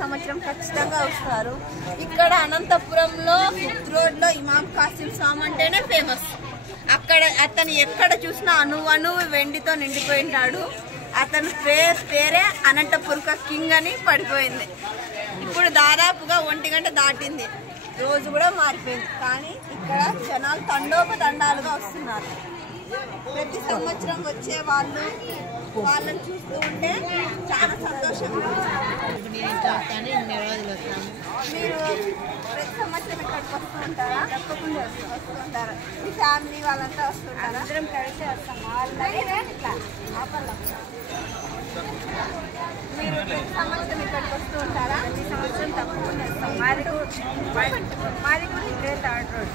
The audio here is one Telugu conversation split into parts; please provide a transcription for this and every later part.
సంవత్సరం ఖచ్చితంగా వస్తారు. ఇక్కడ అనంతపురంలో ఫిఫ్త్ రోడ్ లో ఇమాం కాసిం స్వామి అంటేనే ఫేమస్. అక్కడ అతను ఎక్కడ చూసినా అణువు వెండితో నిండిపోయినాడు. అతను పేరే అనంతపురక కింగ్ అని పడిపోయింది. ఇప్పుడు దాదాపుగా 1 గంట దాటింది, రోజు కూడా మారిపోయింది. కానీ ఇక్కడ జనాలు తండోపతండాలుగా వస్తున్నారు. ప్రతి సంవత్సరం వచ్చే వాళ్ళని చూస్తూ ఉంటే చాలా సంతోషంగా. మీరు ప్రతి సంవత్సరం ఇక్కడికి వస్తూ ఉంటారా? తప్పకుండా వస్తూ ఉంటారా? మీ ఫ్యామిలీ వాళ్ళంతా వస్తుంటారా? అందరం కలిసి వస్తాం. మీరు ప్రతి సంవత్సరం ఇక్కడికి వస్తూ ఉంటారా? ప్రతి సంవత్సరం తప్పకుండా వస్తాం. మాది కూడా ఇక్కడే థర్డ్ రోడ్.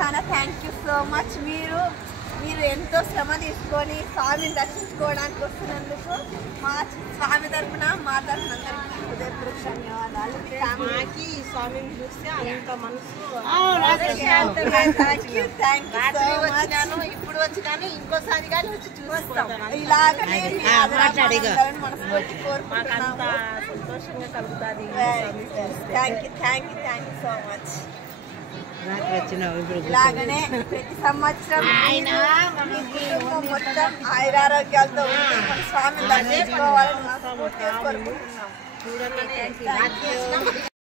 చాలా థ్యాంక్ యూ సో మచ్. మీరు ఎంతో శ్రమ తీసుకొని స్వామిని దర్శించుకోవడానికి వస్తున్నందుకు మా స్వామి తరఫున మా తరఫున అందరికీ హృదయపూర్వక ధన్యవాదాలు. స్వామిని చూస్తే అంత మనసు ఇప్పుడు వచ్చి కానీ ఇంకోసారి కానీ వచ్చి చూస్తాం. ఇలాగనే మనస్ఫూర్తి కోరుకుంటున్నాము. సంతోషంగా కలుగుతుంది. Thank you so much. ఇలాగనే ప్రతి సంవత్సరం మొత్తం ఆయురారోగ్యాలతో ఉండి మన స్వామిని దర్శించుకోవాలని మనస్ఫూర్తిగా కోరుకుంటున్నాం.